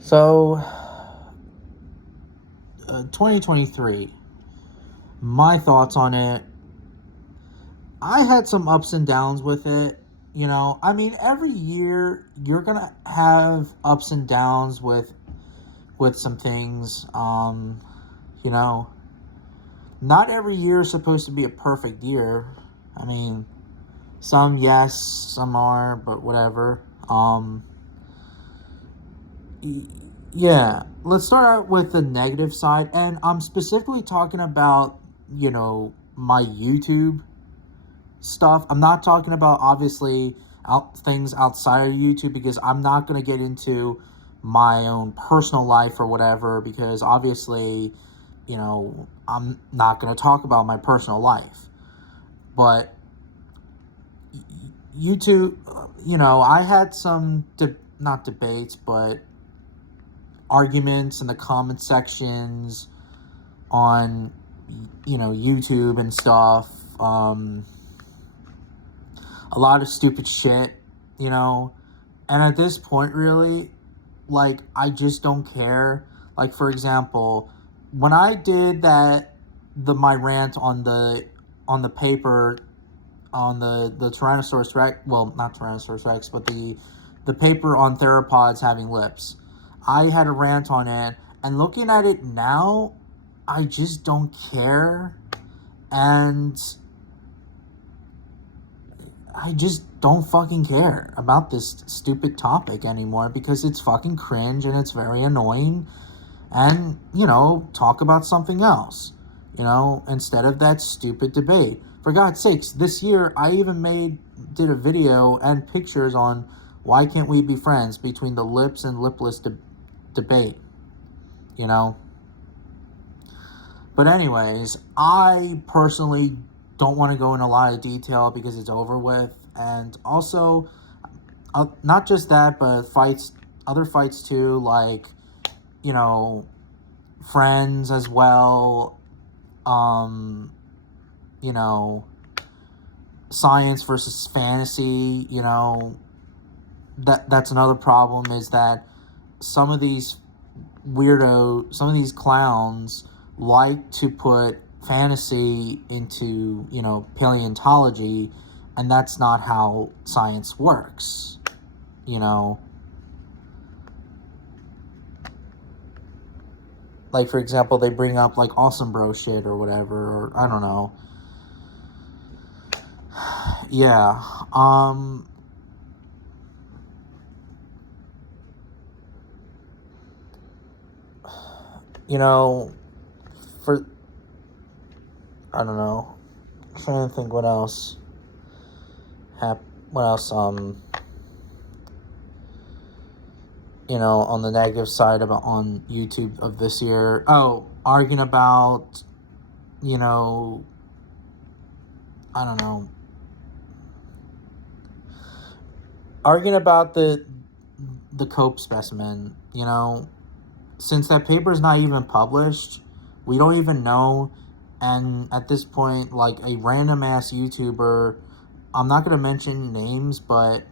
So, 2023, my thoughts on it. I had some ups and downs with it. I mean, every year you're gonna have ups and downs with some things. You know, not every year is supposed to be a perfect year. I mean, some yes, some are, but whatever. Yeah, let's start out with the negative side, and I'm specifically talking about my YouTube stuff. I'm not talking about obviously things outside of YouTube, because I'm not going to get into my own personal life or whatever, because obviously, I'm not going to talk about my personal life. But YouTube, I had some not debates, but arguments in the comment sections on YouTube and stuff. A lot of stupid shit, and at this point, really, like, I just don't care. Like, for example, when I did my rant on the paper, on the Tyrannosaurus Rex, well, not Tyrannosaurus Rex, but the paper on theropods having lips, I had a rant on it, and looking at it now, I just don't care, and I just don't fucking care about this stupid topic anymore, because it's fucking cringe and it's very annoying. And, talk about something else, instead of that stupid debate. For God's sakes, this year I even did a video and pictures on why can't we be friends between the lips and lipless debate, But anyways, I personally don't want to go in a lot of detail because it's over with. And also, not just that, but other fights too, like, Friends as well. You know, science versus fantasy, that's another problem, is that some of these clowns like to put fantasy into, paleontology, and that's not how science works, Like, for example, they bring up, like, awesome bro shit or whatever, or I don't know. Yeah, for, I don't know. I'm trying to think what else. What else? On the negative side on YouTube of this year. Oh, arguing about, I don't know. Arguing about the Cope specimen. Since that paper is not even published, we don't even know. And at this point, like, a random ass YouTuber, I'm not going to mention names, but,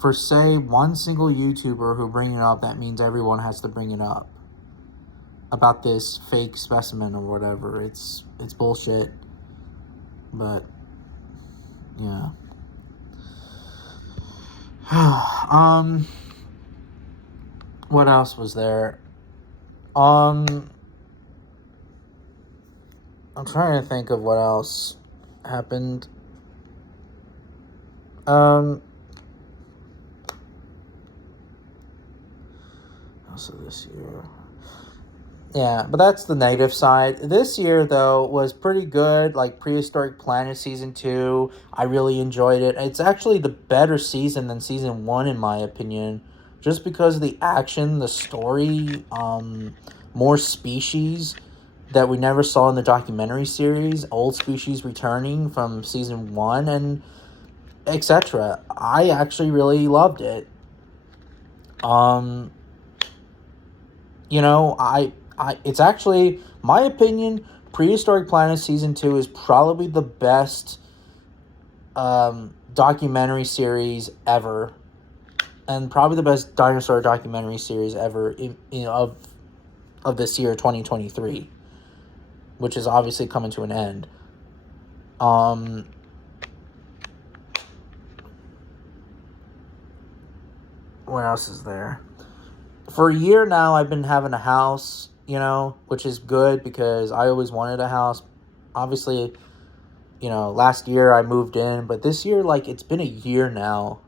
for say one single YouTuber who bring it up, that means everyone has to bring it up about this fake specimen or whatever. It's bullshit. But, yeah. What else was there? I'm trying to think of what else happened. Also this year. Yeah, but that's the negative side. This year, though, was pretty good. Like, Prehistoric Planet Season 2, I really enjoyed it. It's actually the better season than Season 1, in my opinion. Just because of the action, the story, more species that we never saw in the documentary series, old species returning from Season 1, and etc. I actually really loved it. It's actually, my opinion, Prehistoric Planet Season 2 is probably the best documentary series ever. and probably the best dinosaur documentary series ever of this year, 2023, which is obviously coming to an end. What else is there? For a year now, I've been having a house, which is good because I always wanted a house. Obviously, last year I moved in, but this year, it's been a year now.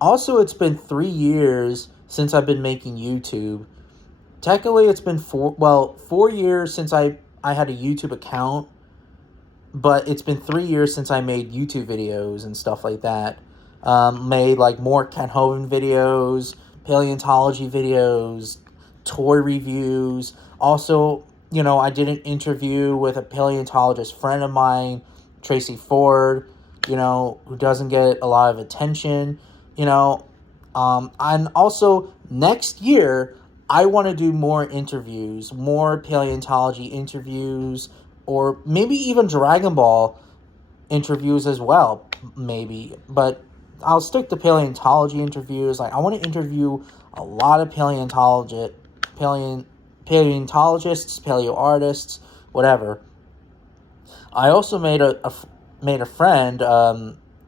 Also, it's been 3 years since I've been making YouTube. Technically, it's been 4 years since I had a YouTube account, but it's been 3 years since I made YouTube videos and stuff like that. Made, more Kent Hovind videos, paleontology videos, toy reviews. Also, I did an interview with a paleontologist friend of mine, Tracy Ford, who doesn't get a lot of attention, and also next year, I want to do more interviews, more paleontology interviews, or maybe even Dragon Ball interviews as well, maybe. But I'll stick to paleontology interviews. I want to interview a lot of paleontologists, paleo artists, whatever. I also made a friend,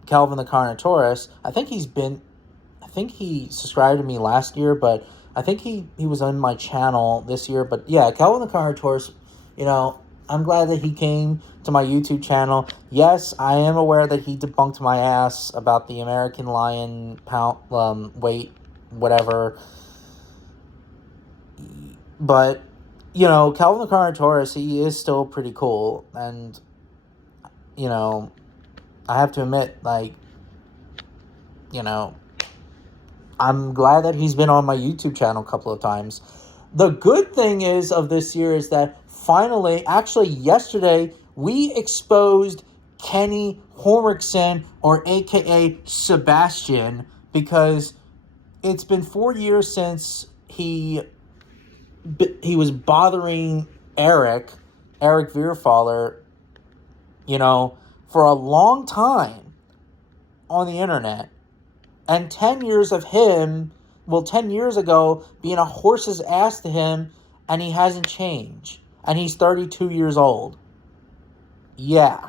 Calvin the Carnotaurus. I think he subscribed to me last year, but I think he was on my channel this year. But yeah, Calvin the Carnotaurus, I'm glad that he came to my YouTube channel. Yes, I am aware that he debunked my ass about the American lion weight, whatever. But, Calvin the Carnotaurus, he is still pretty cool. And, I have to admit, I'm glad that he's been on my YouTube channel a couple of times. The good thing of this year is that finally, actually yesterday, we exposed Kenny Henriksen, or AKA Sebastian, because it's been 4 years since he was bothering Eric Vierfaller, for a long time on the internet. And 10 years of him, 10 years ago, being a horse's ass to him, and he hasn't changed. And he's 32 years old. Yeah.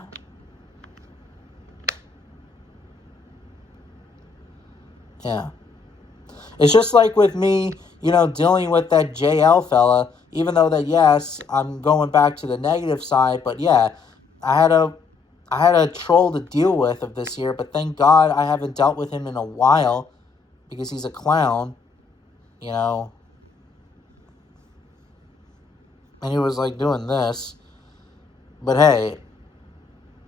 Yeah. It's just like with me, dealing with that JL fella, even though that, yes, I'm going back to the negative side, but yeah, I had a troll to deal with of this year, but thank God I haven't dealt with him in a while, because he's a clown, and he was doing this. But hey,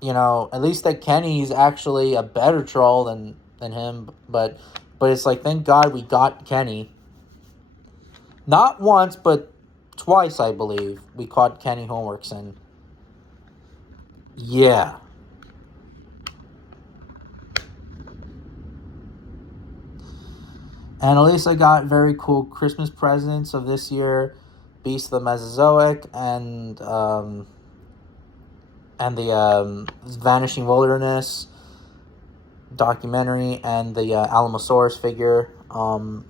at least that Kenny's actually a better troll than him, but it's thank God we got Kenny. Not once, but twice, I believe, we caught Kenny Henriksen. Yeah. And at least I got very cool Christmas presents of this year: Beast of the Mesozoic and the Vanishing Wilderness documentary, and the Alamosaurus figure from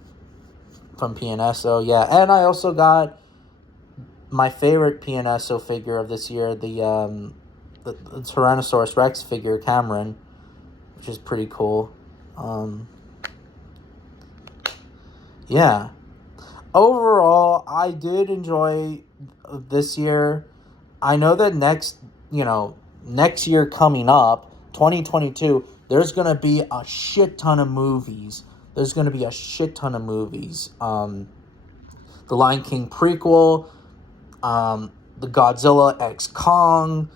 PNSO. Yeah, and I also got my favorite PNSO figure of this year, the Tyrannosaurus Rex figure, Cameron, which is pretty cool. Yeah. Overall, I did enjoy this year. I know that next year coming up, 2022, there's going to be a shit ton of movies. The Lion King prequel, the Godzilla x Kong,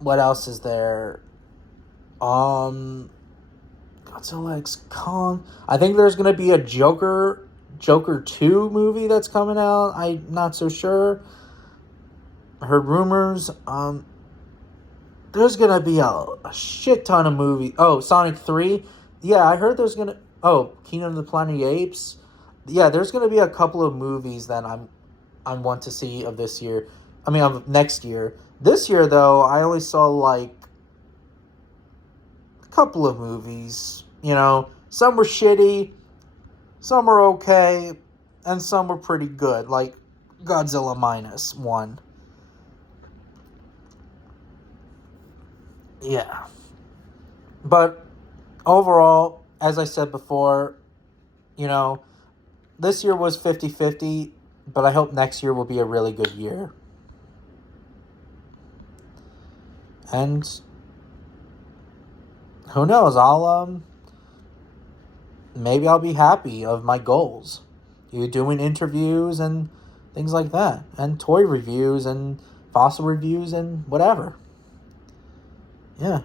what else is there? Godzilla x Kong. I think there's going to be a Joker 2 movie that's coming out. I'm not so sure. I heard rumors. There's going to be a shit ton of movies. Oh, Sonic 3. Yeah, I heard there's going to... Oh, Kingdom of the Planet of the Apes. Yeah, there's going to be a couple of movies that I want to see of this year. I mean, of next year. This year, though, I only saw, a couple of movies. some were shitty, some were okay, and some were pretty good, like Godzilla Minus One. Yeah. But overall, as I said before, this year was 50-50, but I hope next year will be a really good year. And who knows, maybe I'll be happy of my goals. You doing interviews and things like that, and toy reviews and fossil reviews and whatever. Yeah.